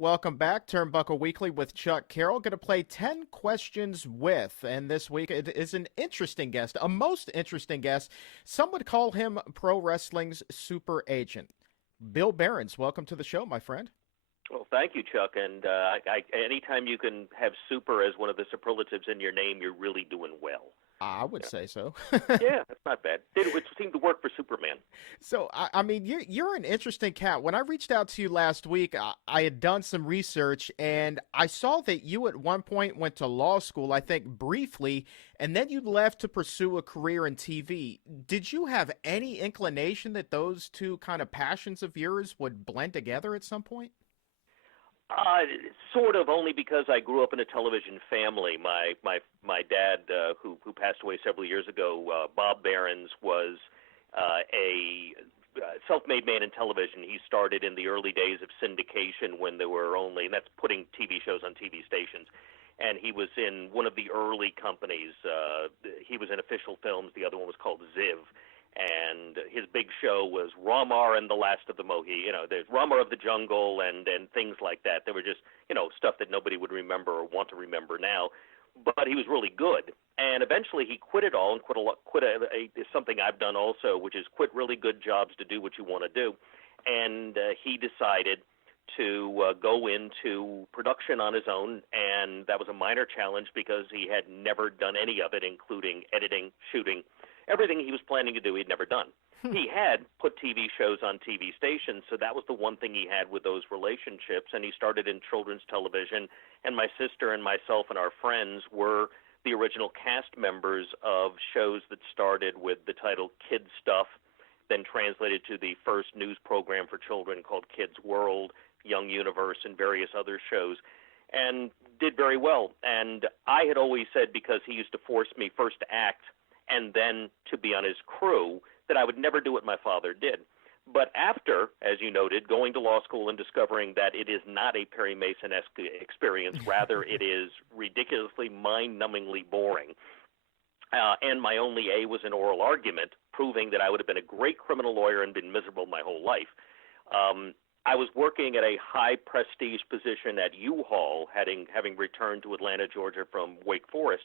Welcome back, Turnbuckle Weekly with Chuck Carroll. Going to play 10 questions with, and this week it is an interesting guest, a most interesting guest. Some would call him pro wrestling's super agent. Bill Behrens, welcome to the show, my friend. Well, thank you, Chuck. And anytime you can have super as one of the superlatives in your name, you're really doing well. I would say so. Yeah, that's not bad. It seemed to work for Superman. So, I mean, you're an interesting cat. When I reached out to you last week, I had done some research, and I saw that you at one point went to law school, I think briefly, and then you left to pursue a career in TV. Did you have any inclination that those two kind of passions of yours would blend together at some point? Sort of, only because I grew up in a television family. My dad, who passed away several years ago, Bob Behrens, was a self-made man in television. He started in the early days of syndication when there were only, and that's putting TV shows on TV stations. And he was in one of the early companies. He was in Official Films. The other one was called Ziv. And his big show was Ramar and the Last of the there's Ramar of the Jungle and things like that. They were just, stuff that nobody would remember or want to remember now. But he was really good. And eventually he quit it all and quit something I've done also, which is quit really good jobs to do what you want to do. And he decided to go into production on his own, and that was a minor challenge because he had never done any of it, including editing, shooting. Everything he was planning to do, he'd never done. He had put TV shows on TV stations, so that was the one thing he had with those relationships, and he started in children's television, and my sister and myself and our friends were the original cast members of shows that started with the title Kids Stuff, then translated to the first news program for children called Kids World, Young Universe, and various other shows, and did very well. And I had always said, because he used to force me first to act and then to be on his crew, that I would never do what my father did. But after, as you noted, going to law school and discovering that it is not a Perry Mason-esque experience, rather it is ridiculously mind-numbingly boring, and my only A was an oral argument, proving that I would have been a great criminal lawyer and been miserable my whole life. I was working at a high-prestige position at U-Haul, having returned to Atlanta, Georgia from Wake Forest,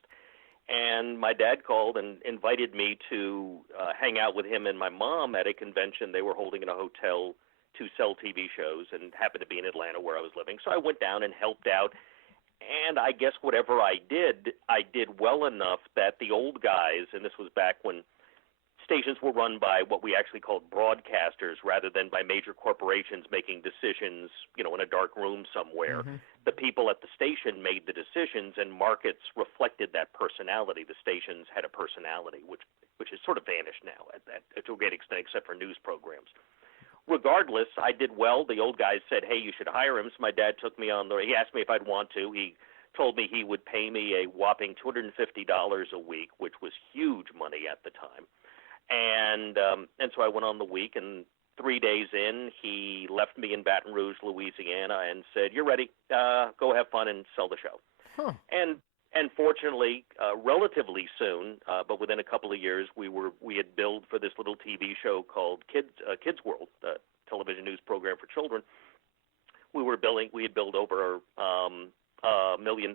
and my dad called and invited me to hang out with him and my mom at a convention they were holding in a hotel to sell TV shows, and happened to be in Atlanta where I was living. So I went down and helped out, and I guess whatever I did well enough that the old guys, and this was back when stations were run by what we actually called broadcasters rather than by major corporations making decisions, in a dark room somewhere. Mm-hmm. The people at the station made the decisions, and markets reflected that personality. The stations had a personality, which has sort of vanished now to a great extent, except for news programs. Regardless, I did well. The old guys said, hey, you should hire him. So my dad took me on he asked me if I'd want to. He told me he would pay me a whopping $250 a week, which was huge money at the time. And so I went on the week, and 3 days in, he left me in Baton Rouge, Louisiana, and said, you're ready, go have fun and sell the show. Huh. And fortunately, relatively soon, but within a couple of years, we had billed for this little TV show called Kids World, the television news program for children. We had billed over $1 million,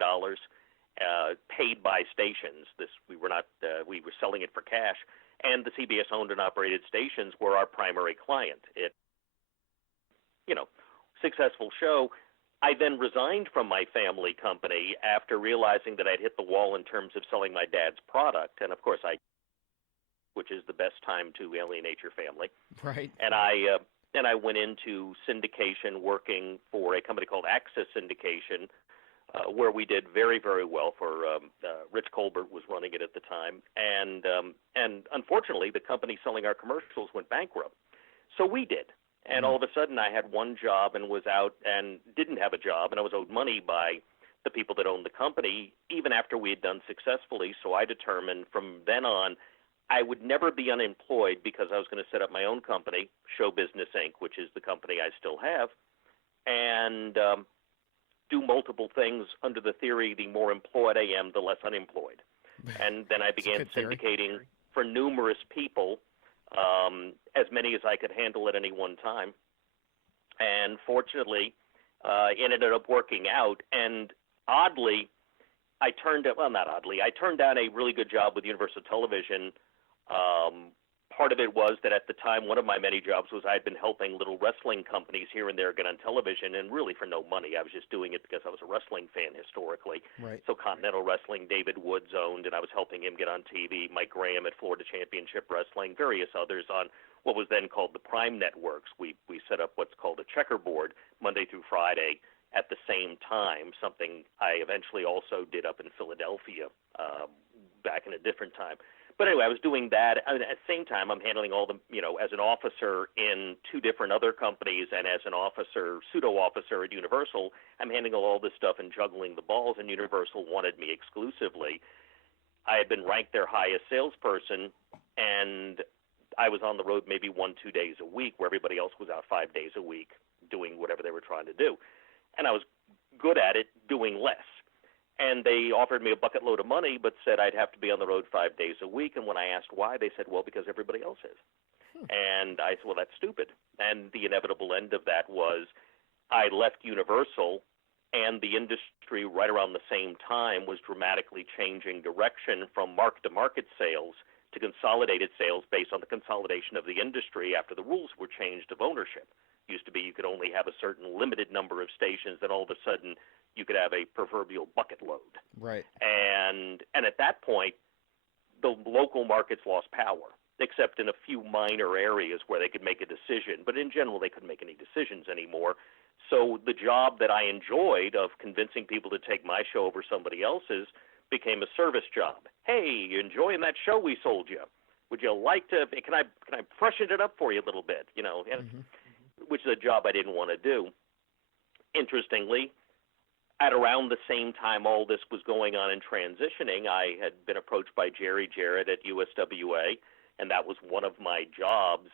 paid by stations. We were selling it for cash. And the CBS-owned and operated stations were our primary client. Successful show. I then resigned from my family company after realizing that I'd hit the wall in terms of selling my dad's product. And, of course, which is the best time to alienate your family. Right. And I went into syndication, working for a company called Access Syndication, where we did very, very well for Rich Colbert was running it at the time. And unfortunately, the company selling our commercials went bankrupt. So we did. And all of a sudden, I had one job and was out and didn't have a job, and I was owed money by the people that owned the company, even after we had done successfully. So I determined from then on I would never be unemployed because I was going to set up my own company, Show Business Inc., which is the company I still have, and do multiple things under the theory the more employed I am, the less unemployed. And then I began syndicating for numerous people, as many as I could handle at any one time. And fortunately, it ended up working out. And oddly, I turned down a really good job with Universal Television. Part of it was that at the time, one of my many jobs was I had been helping little wrestling companies here and there get on television, and really for no money. I was just doing it because I was a wrestling fan historically. Right. So Continental Wrestling, David Woods owned, and I was helping him get on TV. Mike Graham at Florida Championship Wrestling, various others on what was then called the Prime Networks. We set up what's called a checkerboard Monday through Friday at the same time, something I eventually also did up in Philadelphia back in a different time. But anyway, I was doing that. At the same time, I'm handling all the, as an officer in two different other companies and as an officer, pseudo-officer at Universal, I'm handling all this stuff and juggling the balls, and Universal wanted me exclusively. I had been ranked their highest salesperson, and I was on the road maybe 1-2 days a week, where everybody else was out 5 days a week doing whatever they were trying to do. And I was good at it, doing less. And they offered me a bucket load of money, but said I'd have to be on the road 5 days a week. And when I asked why, they said, well, because everybody else is. And I said, well, that's stupid. And the inevitable end of that was I left Universal, and the industry right around the same time was dramatically changing direction from market-to-market sales to consolidated sales based on the consolidation of the industry after the rules were changed of ownership. It used to be you could only have a certain limited number of stations, then all of a sudden you could have a proverbial bucket load. Right. And at that point, the local markets lost power, except in a few minor areas where they could make a decision. But in general, they couldn't make any decisions anymore. So the job that I enjoyed of convincing people to take my show over somebody else's became a service job. Hey, you enjoying that show we sold you? Would you like to? Can I freshen it up for you a little bit? Which is a job I didn't want to do. Interestingly, at around the same time all this was going on and transitioning, I had been approached by Jerry Jarrett at USWA, and that was one of my jobs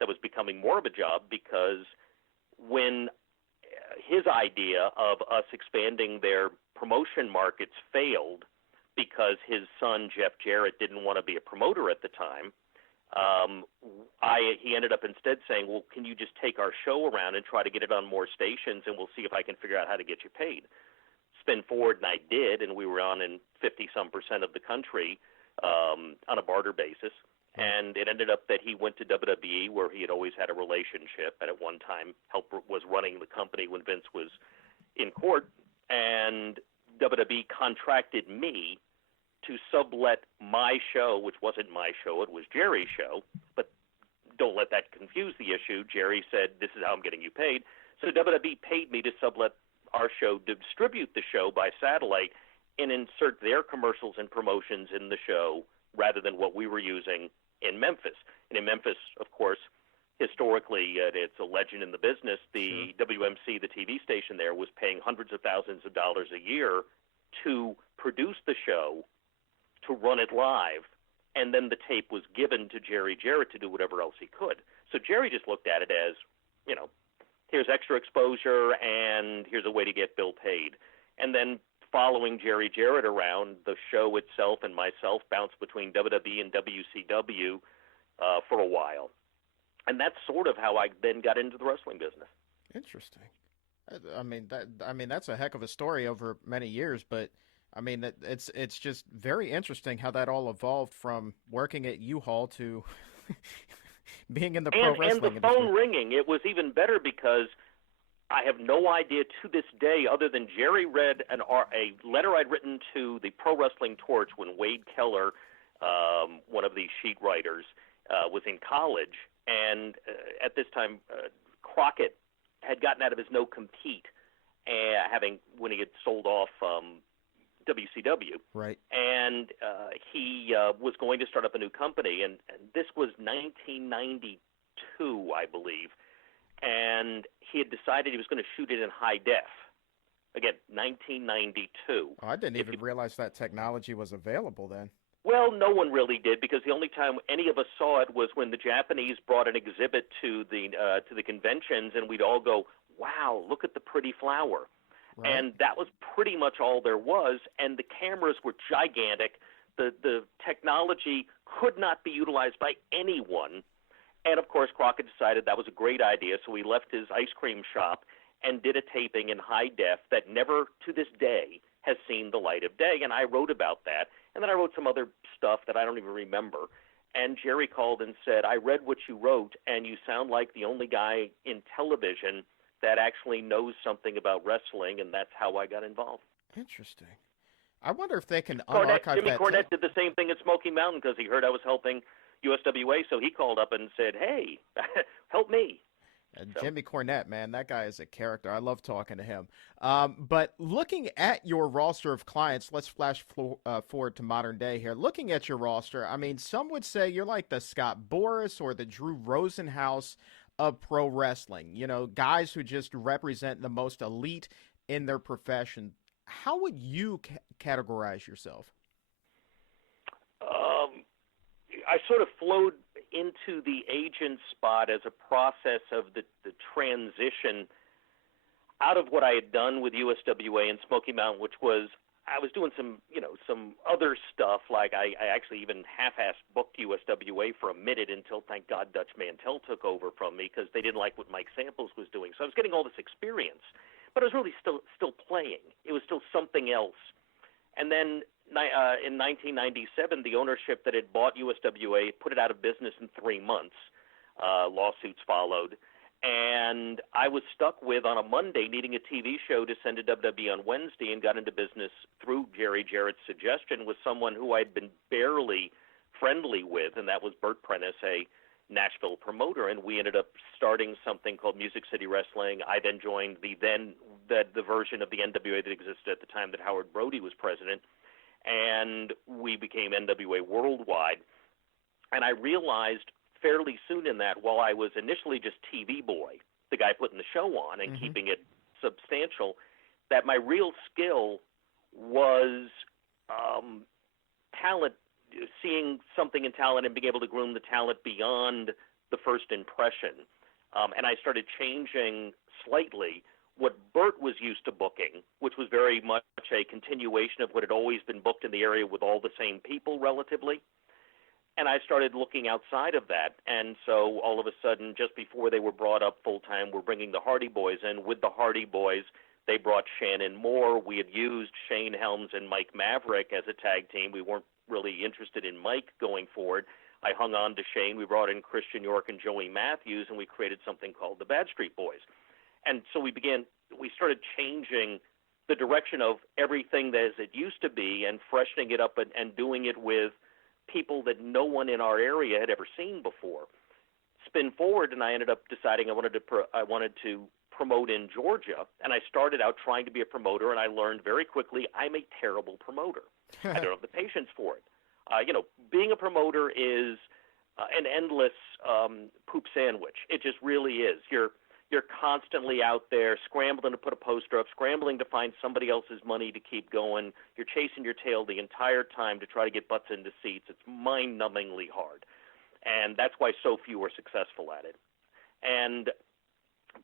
that was becoming more of a job, because when his idea of us expanding their promotion markets failed because his son, Jeff Jarrett, didn't want to be a promoter at the time, he ended up instead saying, well, can you just take our show around and try to get it on more stations, and we'll see if I can figure out how to get you paid. Spin forward, and I did, and we were on in 50-some% of the country on a barter basis. And it ended up that he went to WWE, where he had always had a relationship, and at one time was running the company when Vince was in court. And WWE contracted me to sublet my show, which wasn't my show, it was Jerry's show. But don't let that confuse the issue. Jerry said, this is how I'm getting you paid. So WWE paid me to sublet our show, distribute the show by satellite, and insert their commercials and promotions in the show rather than what we were using in Memphis. And in Memphis, of course, historically, it's a legend in the business. The WMC, the TV station there, was paying hundreds of thousands of dollars a year to produce the show, to run it live, and then the tape was given to Jerry Jarrett to do whatever else he could. So Jerry just looked at it as, here's extra exposure, and here's a way to get Bill paid. And then following Jerry Jarrett around, the show itself and myself bounced between WWE and WCW for a while. And that's sort of how I then got into the wrestling business. Interesting. That's a heck of a story over many years, but it's just very interesting how that all evolved from working at U-Haul to being in the pro wrestling industry. And the phone ringing. It was even better because I have no idea to this day, other than Jerry read a letter I'd written to the Pro Wrestling Torch when Wade Keller, one of the sheet writers, was in college. And at this time, Crockett had gotten out of his no-compete when he had sold off WCW. Right. And he was going to start up a new company, and this was 1992, I believe. And he had decided he was going to shoot it in high def. Again, 1992. Oh, I didn't even realize that technology was available then. Well, no one really did, because the only time any of us saw it was when the Japanese brought an exhibit to the conventions, and we'd all go, wow, look at the pretty flower. Right. And that was pretty much all there was, and the cameras were gigantic. The technology could not be utilized by anyone. And, of course, Crockett decided that was a great idea, so he left his ice cream shop and did a taping in high def that never to this day has seen the light of day. And I wrote about that. And then I wrote some other stuff that I don't even remember. And Jerry called and said, I read what you wrote, and you sound like the only guy in television that actually knows something about wrestling, and that's how I got involved. Interesting. I wonder if they can Cornette, unarchive Jimmy that Cornette did the same thing at Smoky Mountain because he heard I was helping USWA, so he called up and said, hey, help me. Jimmy Cornette, man, that guy is a character. I love talking to him. But looking at your roster of clients, let's flash forward to modern day here. Looking at your roster, I mean, some would say you're like the Scott Boras or the Drew Rosenhaus of pro wrestling. You know, guys who just represent the most elite in their profession. How would you categorize yourself? I sort of flowed into the agent spot as a process of the transition out of what I had done with USWA and Smoky Mountain, which was I was doing some other stuff. Like I actually even half-assed booked USWA for a minute until, thank God, Dutch Mantel took over from me because they didn't like what Mike Samples was doing. So I was getting all this experience, but I was really still playing. It was still something else. And then in 1997, the ownership that had bought USWA put it out of business in 3 months. Lawsuits followed. And I was stuck with, on a Monday, needing a TV show to send to WWE on Wednesday, and got into business through Jerry Jarrett's suggestion with someone who I'd been barely friendly with, and that was Bert Prentice, a Nashville promoter. And we ended up starting something called Music City Wrestling. I then joined the version of the NWA that existed at the time that Howard Brody was president, and we became NWA Worldwide. And I realized fairly soon in that, while I was initially just TV boy, the guy putting the show on and keeping it substantial, that my real skill was talent, seeing something in talent and being able to groom the talent beyond the first impression. And I started changing slightly what Bert was used to booking, which was very much a continuation of what had always been booked in the area with all the same people relatively. And I started looking outside of that. And so all of a sudden, just before they were brought up full-time, we're bringing the Hardy Boys in. With the Hardy Boys, they brought Shannon Moore. We had used Shane Helms and Mike Maverick as a tag team. We weren't really interested in Mike going forward. I hung on to Shane. We brought in Christian York and Joey Matthews, and we created something called the Bad Street Boys. And so we started changing the direction of everything as it used to be and freshening it up and doing it with people that no one in our area had ever seen before. Spin forward, and I ended up deciding I wanted to promote in Georgia, and I started out trying to be a promoter, and I learned very quickly I'm a terrible promoter. I don't have the patience for it. Being a promoter is an endless poop sandwich. It just really is. You're constantly out there scrambling to put a poster up, scrambling to find somebody else's money to keep going. You're chasing your tail the entire time to try to get butts into seats. It's mind-numbingly hard. And that's why so few are successful at it.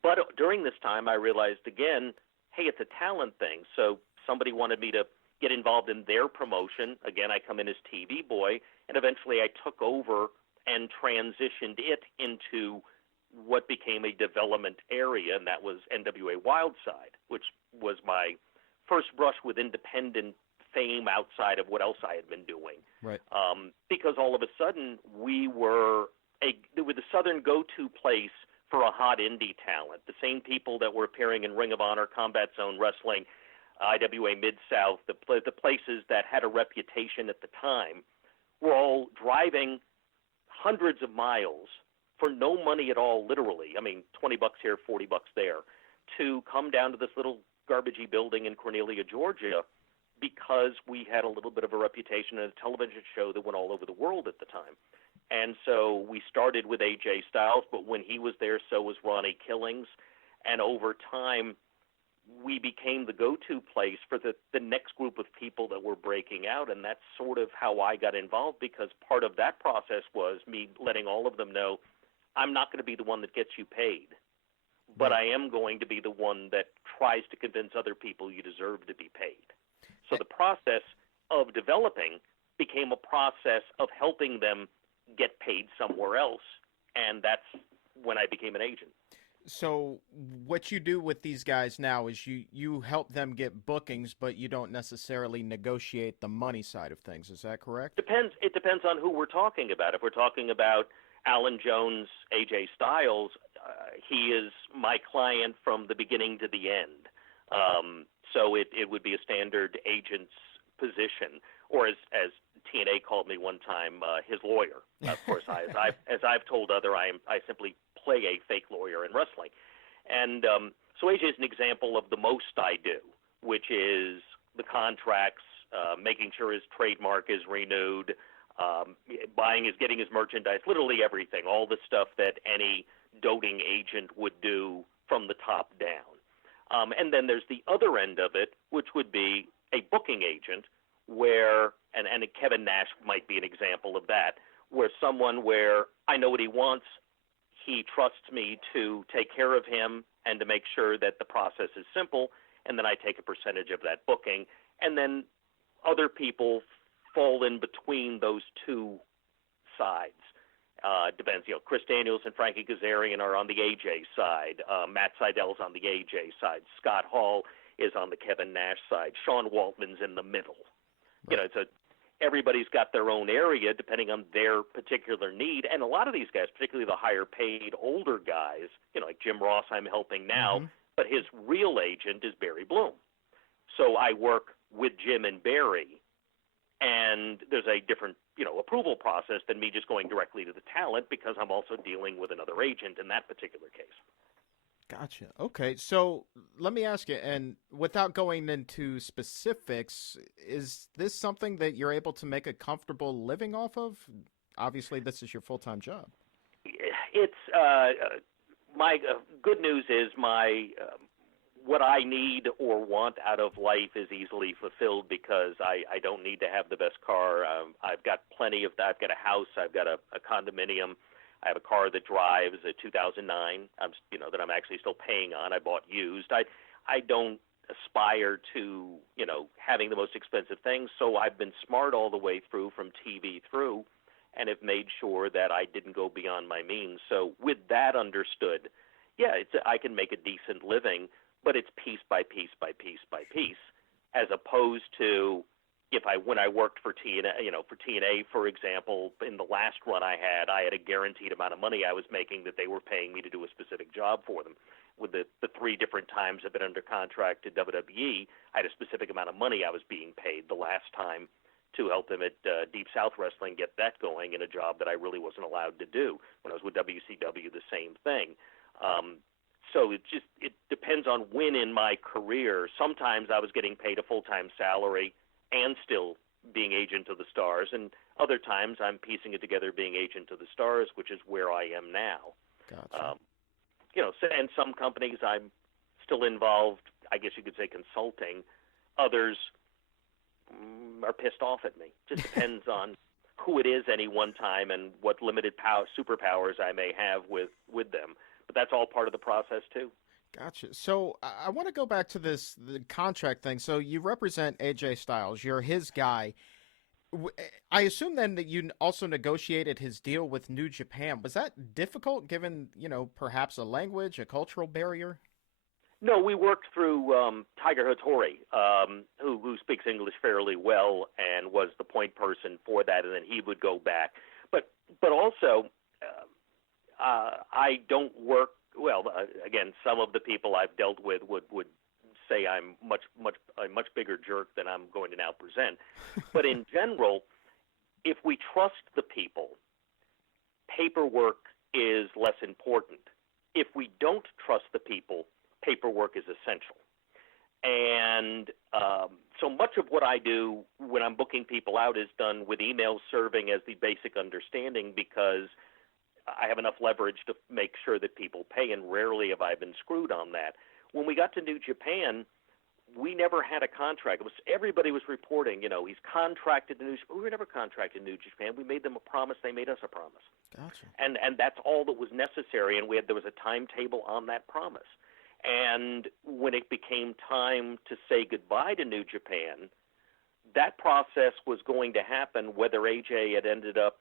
But during this time, I realized again, hey, it's a talent thing. So somebody wanted me to get involved in their promotion. Again, I come in as TV boy, and eventually I took over and transitioned it into what became a development area, and that was NWA Wildside, which was my first brush with independent fame outside of what else I had been doing. Right. Because all of a sudden we were the southern go-to place for a hot indie talent. The same people that were appearing in Ring of Honor, Combat Zone Wrestling, IWA Mid-South, the places that had a reputation at the time, were all driving hundreds of miles for no money at all, literally. I mean, $20 here, $40 there, to come down to this little garbagey building in Cornelia, Georgia, because we had a little bit of a reputation in a television show that went all over the world at the time. And so we started with AJ Styles, but when he was there, so was Ronnie Killings. And over time, we became the go-to place for the next group of people that were breaking out, and that's sort of how I got involved, because part of that process was me letting all of them know, I'm not going to be the one that gets you paid, but I am going to be the one that tries to convince other people you deserve to be paid. So the process of developing became a process of helping them get paid somewhere else, and that's when I became an agent. So what you do with these guys now is you help them get bookings, but you don't necessarily negotiate the money side of things. Is that correct? Depends. It depends on who we're talking about. If we're talking about Alan Jones, AJ Styles, he is my client from the beginning to the end. So it would be a standard agent's position, or as TNA called me one time, his lawyer. Of course, as I've told I simply play a fake lawyer in wrestling, and so AJ is an example of the most I do, which is the contracts, making sure his trademark is renewed, getting his merchandise, literally everything, all the stuff that any doting agent would do from the top down. And then there's the other end of it, which would be a booking agent where, and Kevin Nash might be an example of that, where I know what he wants, he trusts me to take care of him and to make sure that the process is simple, and then I take a percentage of that booking, and then other people fall in between those two sides. Depends, Chris Daniels and Frankie Kazarian are on the AJ side. Matt Seidel's on the AJ side. Scott Hall is on the Kevin Nash side. Sean Waltman's in the middle. Right. Everybody's got their own area depending on their particular need. And a lot of these guys, particularly the higher paid older guys, like Jim Ross I'm helping now, but his real agent is Barry Bloom. So I work with Jim and Barry, and there's a different, approval process than me just going directly to the talent, because I'm also dealing with another agent in that particular case. Gotcha. Okay, so let me ask you, and without going into specifics, is this something that you're able to make a comfortable living off of? Obviously, this is your full-time job. It's my good news is what I need or want out of life is easily fulfilled, because I don't need to have the best car. I've got plenty of that. I've got a house. I've got a condominium. I have a car that drives, a 2009, that I'm actually still paying on. I bought used. I don't aspire to, having the most expensive things, so I've been smart all the way through, from TV through, and have made sure that I didn't go beyond my means. So with that understood, I can make a decent living, but it's piece by piece by piece by piece, as opposed to when I worked for TNA, for example, in the last run I had a guaranteed amount of money I was making that they were paying me to do a specific job for them. With the 3 different times I've been under contract to WWE, I had a specific amount of money I was being paid the last time to help them at Deep South Wrestling get that going, in a job that I really wasn't allowed to do. When I was with WCW, the same thing. So it depends on when in my career. Sometimes I was getting paid a full-time salary and still being agent of the Stars, and other times I'm piecing it together being agent of the Stars, which is where I am now. Gotcha. And some companies I'm still involved, I guess you could say, consulting. Others are pissed off at me. Just depends on who it is any one time and what limited superpowers I may have with them. But that's all part of the process too. Gotcha. So I want to go back to the contract thing. So you represent AJ Styles. You're his guy. I assume then that you also negotiated his deal with New Japan. Was that difficult, given, perhaps a language, a cultural barrier? No, we worked through Tiger Hattori, who speaks English fairly well and was the point person for that, and then he would go back. But also, I don't work. Well, again, some of the people I've dealt with would say I'm a much bigger jerk than I'm going to now present. But in general, if we trust the people, paperwork is less important. If we don't trust the people, paperwork is essential. And so much of what I do when I'm booking people out is done with emails serving as the basic understanding, because I have enough leverage to make sure that people pay, and rarely have I been screwed on that. When we got to New Japan, we never had a contract. Everybody was reporting, he's contracted to New Japan. We were never contracted to New Japan. We made them a promise. They made us a promise. Gotcha. And that's all that was necessary, and there was a timetable on that promise. And when it became time to say goodbye to New Japan, that process was going to happen whether AJ had ended up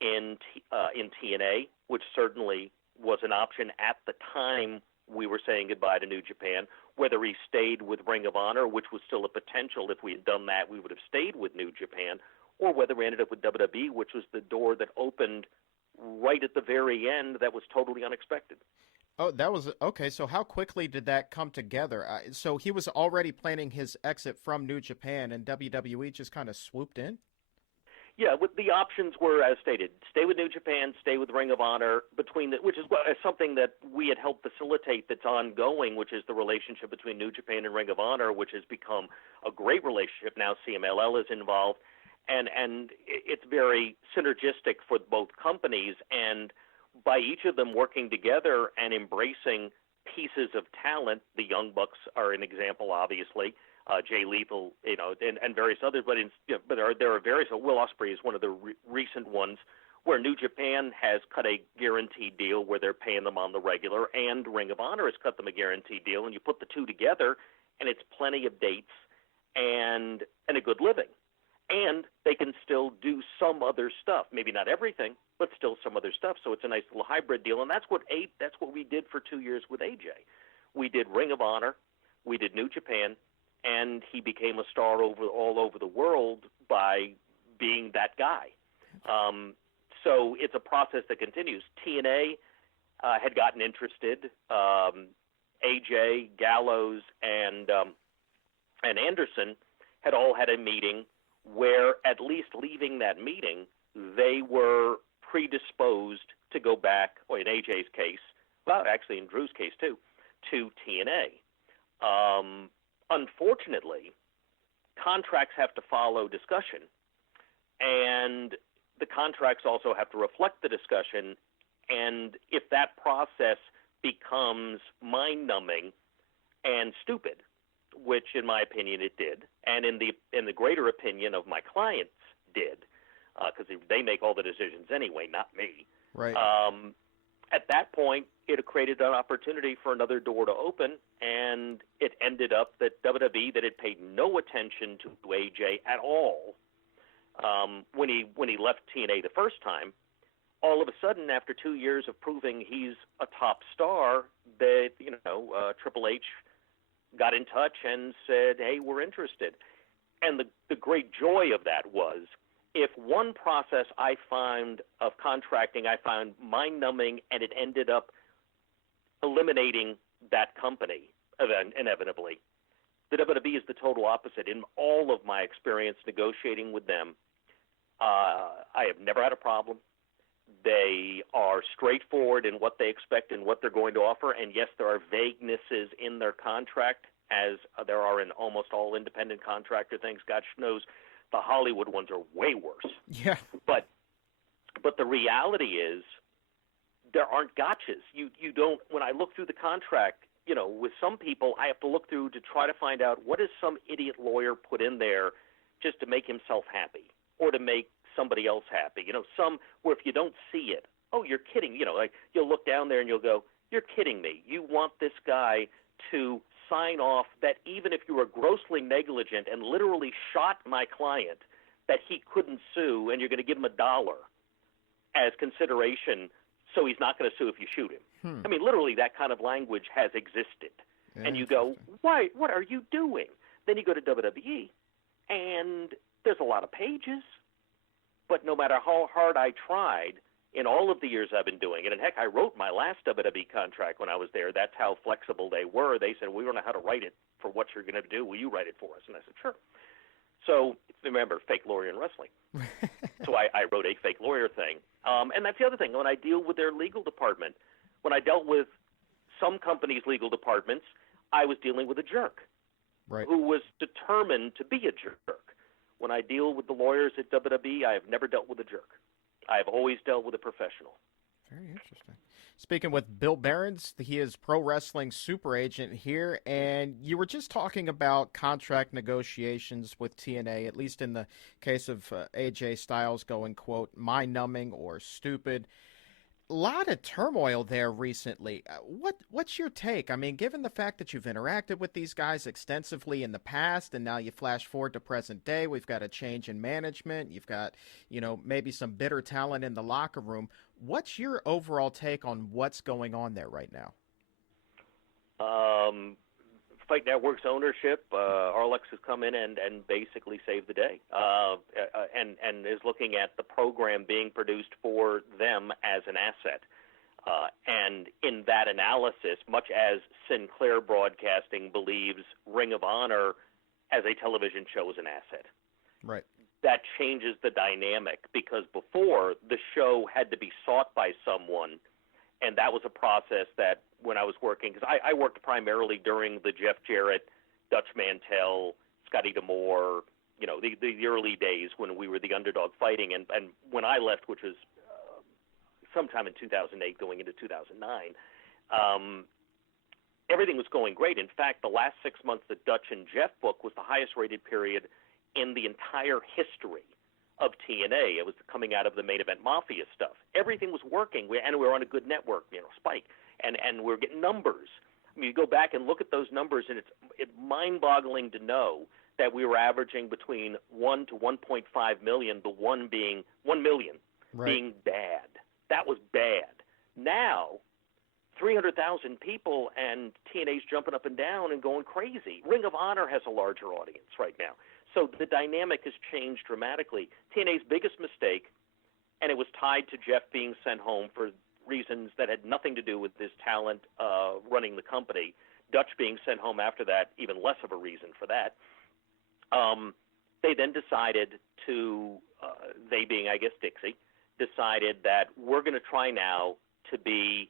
in TNA, which certainly was an option at the time we were saying goodbye to New Japan. Whether he stayed with Ring of Honor, which was still a potential. If we had done that, we would have stayed with New Japan, or whether we ended up with WWE, which was the door that opened right at the very end that was totally unexpected. Oh, that was okay. So how quickly did that come together? So he was already planning his exit from New Japan, and WWE just kind of swooped in. Yeah, the options were as stated: stay with New Japan, stay with Ring of Honor. Which is something that we had helped facilitate. That's ongoing, which is the relationship between New Japan and Ring of Honor, which has become a great relationship. Now CMLL is involved, and it's very synergistic for both companies. And by each of them working together and embracing pieces of talent, the Young Bucks are an example, obviously. Jay Lethal, and various others, but there are various. Will Ospreay is one of the recent ones where New Japan has cut a guaranteed deal where they're paying them on the regular, and Ring of Honor has cut them a guaranteed deal, and you put the two together, and it's plenty of dates and a good living, and they can still do some other stuff, maybe not everything, but still some other stuff. So it's a nice little hybrid deal, and that's what we did for 2 years with AJ. We did Ring of Honor, we did New Japan. And he became a star all over the world by being that guy. So it's a process that continues. TNA had gotten interested. AJ, Gallows, and Anderson had all had a meeting where, at least leaving that meeting, they were predisposed to go back, or in AJ's case, well, actually in Drew's case too, to TNA. Unfortunately, contracts have to follow discussion, and the contracts also have to reflect the discussion. And if that process becomes mind-numbing and stupid, which in my opinion it did, and in the greater opinion of my clients did, because they make all the decisions anyway, not me. Right. At that point, it created an opportunity for another door to open, and it ended up that WWE, that had paid no attention to AJ at all when he left TNA the first time, all of a sudden, after 2 years of proving he's a top star, that Triple H got in touch and said, "Hey, we're interested." And the great joy of that was, if one process I found of contracting I found mind-numbing, and it ended up eliminating that company inevitably, the WWE is the total opposite. In all of my experience negotiating with them, I have never had a problem. They are straightforward in what they expect and what they're going to offer, and yes, there are vaguenesses in their contract, as there are in almost all independent contractor things. God knows the Hollywood ones are way worse. Yeah. But the reality is there aren't gotchas. You don't. When I look through the contract, with some people, I have to look through to try to find out what does some idiot lawyer put in there just to make himself happy or to make somebody else happy. Some where if you don't see it, oh, you're kidding. Like you'll look down there and you'll go, you're kidding me. You want this guy to sign off that even if you were grossly negligent and literally shot my client, that he couldn't sue, and you're going to give him $1 as consideration, so he's not going to sue if you shoot him. I mean, literally that kind of language has existed. Yeah, and you go, why? What are you doing? Then you go to WWE, and there's a lot of pages, but no matter how hard I tried, in all of the years I've been doing it, and heck, I wrote my last WWE contract when I was there. That's how flexible they were. They said, we don't know how to write it for what you're going to do. Will you write it for us? And I said, sure. So remember, fake lawyer in wrestling. So I wrote a fake lawyer thing. And that's the other thing. When I deal with their legal department, when I dealt with some companies' legal departments, I was dealing with a jerk who was determined to be a jerk. When I deal with the lawyers at WWE, I have never dealt with a jerk. I've always dealt with a professional. Very interesting. Speaking with Bill Behrens, he is pro wrestling super agent here, and you were just talking about contract negotiations with TNA, at least in the case of AJ Styles going, quote, mind-numbing or stupid. A lot of turmoil there recently. What's your take? I mean, given the fact that you've interacted with these guys extensively in the past, and now you flash forward to present day, we've got a change in management. You've got, maybe some bitter talent in the locker room. What's your overall take on what's going on there right now? Fight Network's ownership, Arlex has come in and basically saved the day, and is looking at the program being produced for them as an asset. And in that analysis, much as Sinclair Broadcasting believes Ring of Honor as a television show is an asset, Right. that changes the dynamic, because before the show had to be sought by someone, and that was a process that when I was working, because I worked primarily during the Jeff Jarrett, Dutch Mantell, Scotty D'Amore, the early days when we were the underdog fighting, and when I left, which was sometime in 2008 going into 2009, everything was going great. In fact, the last 6 months that Dutch and Jeff book was the highest rated period in the entire history of TNA. It was coming out of the Main Event Mafia stuff. Everything was working, and we were on a good network, Spike, and we're getting numbers. I mean, you go back and look at those numbers, and it's mind-boggling to know that we were averaging between 1 to 1.5 million, the 1 being 1 million, Right. being bad. That was bad. Now, 300,000 people, and TNA's jumping up and down and going crazy. Ring of Honor has a larger audience right now. So the dynamic has changed dramatically. TNA's biggest mistake, and it was tied to Jeff being sent home for reasons that had nothing to do with his talent running the company. Dutch being sent home after that, even less of a reason for that. They then decided to, they being, I guess, Dixie, decided that we're going to try now to be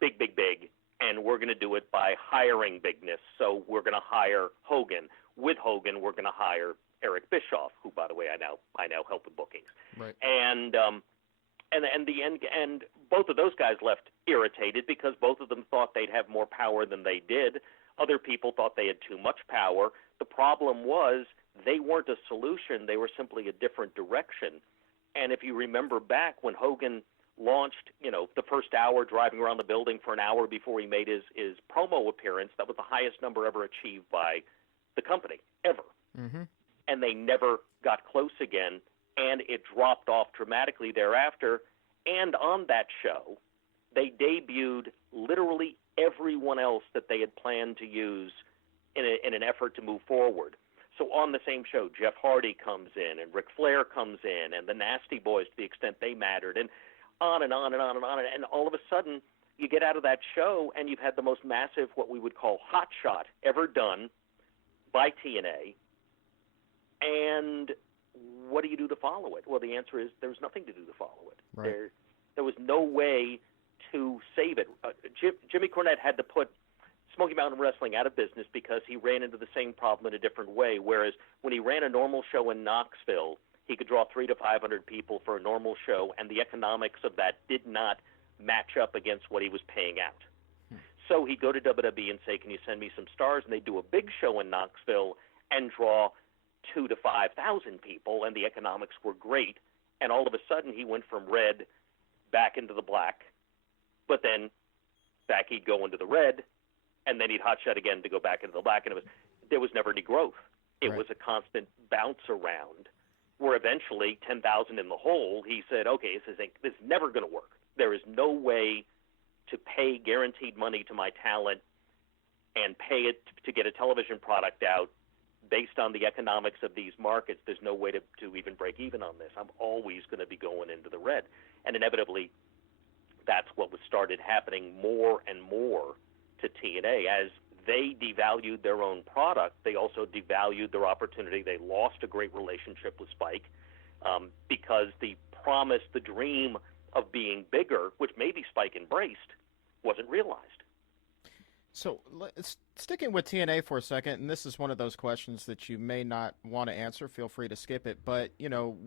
big, big, big, and we're going to do it by hiring bigness. So we're going to hire Hogan. With Hogan, we're going to hire Eric Bischoff, who, by the way, I now help with bookings. Right. And both of those guys left irritated because both of them thought they'd have more power than they did. Other people thought they had too much power. The problem was they weren't a solution. They were simply a different direction. And if you remember back when Hogan launched, the first hour driving around the building for an hour before he made his promo appearance, that was the highest number ever achieved by the company, ever. Mm-hmm. And they never got close again, and it dropped off dramatically thereafter. And on that show, they debuted literally everyone else that they had planned to use in an effort to move forward. So on the same show, Jeff Hardy comes in, and Ric Flair comes in, and the Nasty Boys to the extent they mattered, and on and on and on and on. And all of a sudden, you get out of that show, and you've had the most massive, what we would call hot shot ever done by TNA. And what do you do to follow it? Well, the answer is there's nothing to do to follow it. Right. There was no way to save it. Jimmy Cornette had to put Smoky Mountain Wrestling out of business because he ran into the same problem in a different way, whereas when he ran a normal show in Knoxville, he could draw 300 to 500 people for a normal show, and the economics of that did not match up against what he was paying out. So he'd go to WWE and say, can you send me some stars? And they'd do a big show in Knoxville and draw 2,000 to 5,000 people, and the economics were great. And all of a sudden, he went from red back into the black, but then back he'd go into the red, and then he'd hotshot again to go back into the black, and there was never any growth. It Right. was a constant bounce around, where eventually, 10,000 in the hole, he said, okay, this is never going to work. There is no way to pay guaranteed money to my talent and pay it to get a television product out based on the economics of these markets. There's no way to even break even on this. I'm always going to be going into the red. And inevitably, that's what was started happening more and more to TNA. As they devalued their own product, they also devalued their opportunity. They lost a great relationship with Spike because the promise, the dream of being bigger, which maybe Spike embraced, wasn't realized. So sticking with TNA for a second, and this is one of those questions that you may not want to answer. Feel free to skip it. But,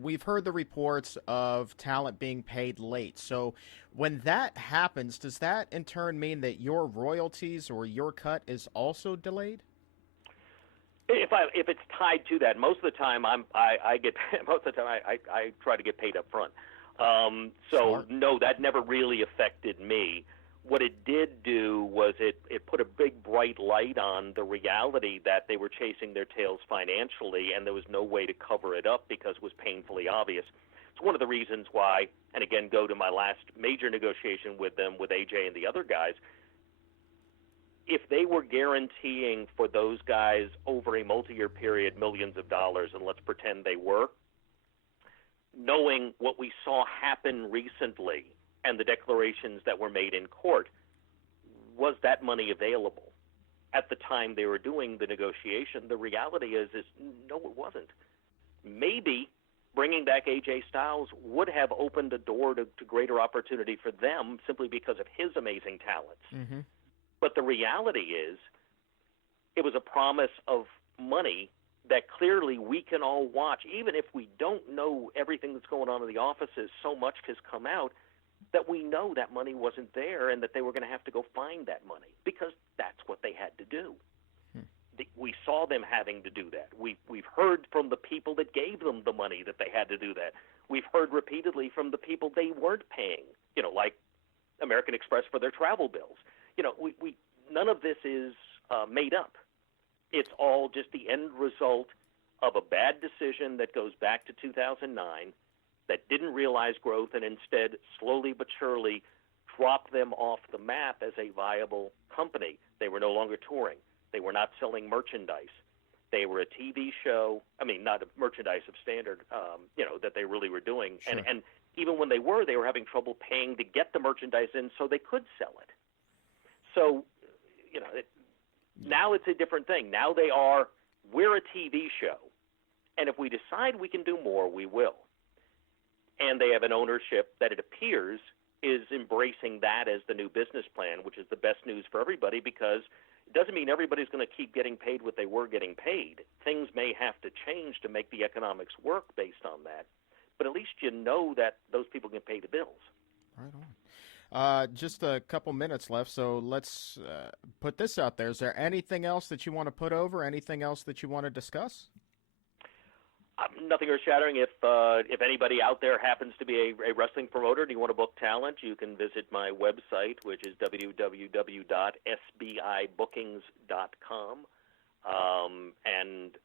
we've heard the reports of talent being paid late. So when that happens, does that in turn mean that your royalties or your cut is also delayed? If it's tied to that, most of the time I try to get paid up front. Smart. No, that never really affected me. What it did do was it put a big bright light on the reality that they were chasing their tails financially, and there was no way to cover it up because it was painfully obvious. It's one of the reasons why, and again, go to my last major negotiation with them, with AJ and the other guys. If they were guaranteeing for those guys over a multi-year period millions of dollars, and let's pretend they were, knowing what we saw happen recently and the declarations that were made in court, was that money available at the time they were doing the negotiation? The reality is no, it wasn't. Maybe bringing back AJ Styles would have opened a door to greater opportunity for them simply because of his amazing talents. Mm-hmm. But the reality is it was a promise of money that clearly we can all watch, even if we don't know everything that's going on in the offices. So much has come out that we know that money wasn't there and that they were going to have to go find that money because that's what they had to do. We saw them having to do that. We've heard from the people that gave them the money that they had to do that. We've heard repeatedly from the people they weren't paying, like American Express for their travel bills. We none of this is made up. It's all just the end result of a bad decision that goes back to 2009 that didn't realize growth and instead slowly but surely dropped them off the map as a viable company. They were no longer touring. They were not selling merchandise. They were a TV show. I mean, not a merchandise of standard, that they really were doing. Sure. And even when they were having trouble paying to get the merchandise in so they could sell it. So, now it's a different thing. Now we're a TV show. And if we decide we can do more, we will. And they have an ownership that it appears is embracing that as the new business plan, which is the best news for everybody because it doesn't mean everybody's going to keep getting paid what they were getting paid. Things may have to change to make the economics work based on that. But at least you know that those people can pay the bills. Right on. Just a couple minutes left, so let's put this out there. Is there anything else that you want to put over, anything else that you want to discuss? Nothing earth-shattering. If anybody out there happens to be a wrestling promoter and you want to book talent, you can visit my website, which is www.sbibookings.com, and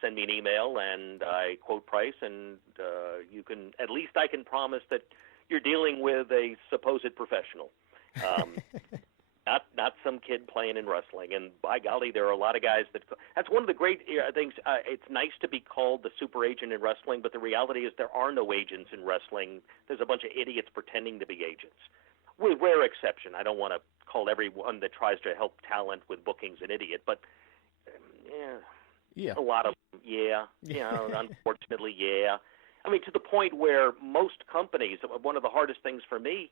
send me an email, and I quote price, and at least I can promise that you're dealing with a supposed professional. Not some kid playing in wrestling. And by golly, there are a lot of guys that's one of the great things. It's nice to be called the super agent in wrestling, but the reality is there are no agents in wrestling. There's a bunch of idiots pretending to be agents. With rare exception. I don't want to call everyone that tries to help talent with bookings an idiot, but a lot of them, unfortunately, yeah. I mean, to the point where most companies, one of the hardest things for me,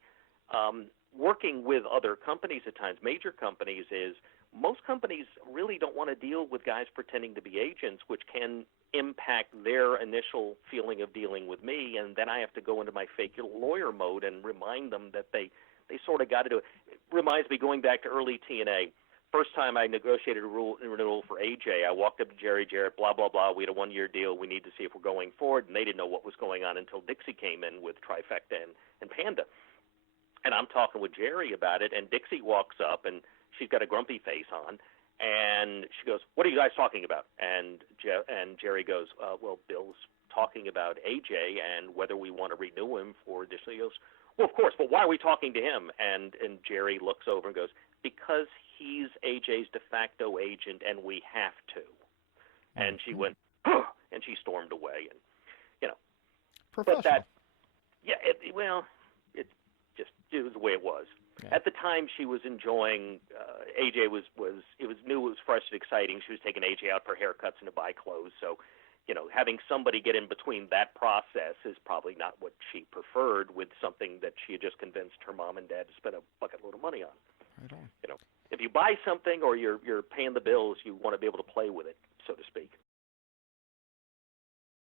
working with other companies at times, major companies, is most companies really don't want to deal with guys pretending to be agents, which can impact their initial feeling of dealing with me, and then I have to go into my fake lawyer mode and remind them that they sort of got to do it. It reminds me, going back to early TNA, first time I negotiated a renewal for AJ, I walked up to Jerry Jarrett, blah, blah, blah, we had a one-year deal, we need to see if we're going forward, and they didn't know what was going on until Dixie came in with Trifecta and Panda. And I'm talking with Jerry about it, and Dixie walks up, and she's got a grumpy face on, and she goes, "What are you guys talking about?" And Jerry goes, "Well, Bill's talking about AJ and whether we want to renew him for additional." He goes, "Well, of course, but why are we talking to him?" And Jerry looks over and goes, "Because he's AJ's de facto agent, and we have to." And she went, "Huh," and she stormed away, and professional. But that, it was the way it was. Yeah. At the time, she was enjoying. AJ was new, it was fresh and exciting. She was taking AJ out for haircuts and to buy clothes. So, having somebody get in between that process is probably not what she preferred with something that she had just convinced her mom and dad to spend a bucket load of money on. Right on. If you buy something or you're paying the bills, you want to be able to play with it, so to speak.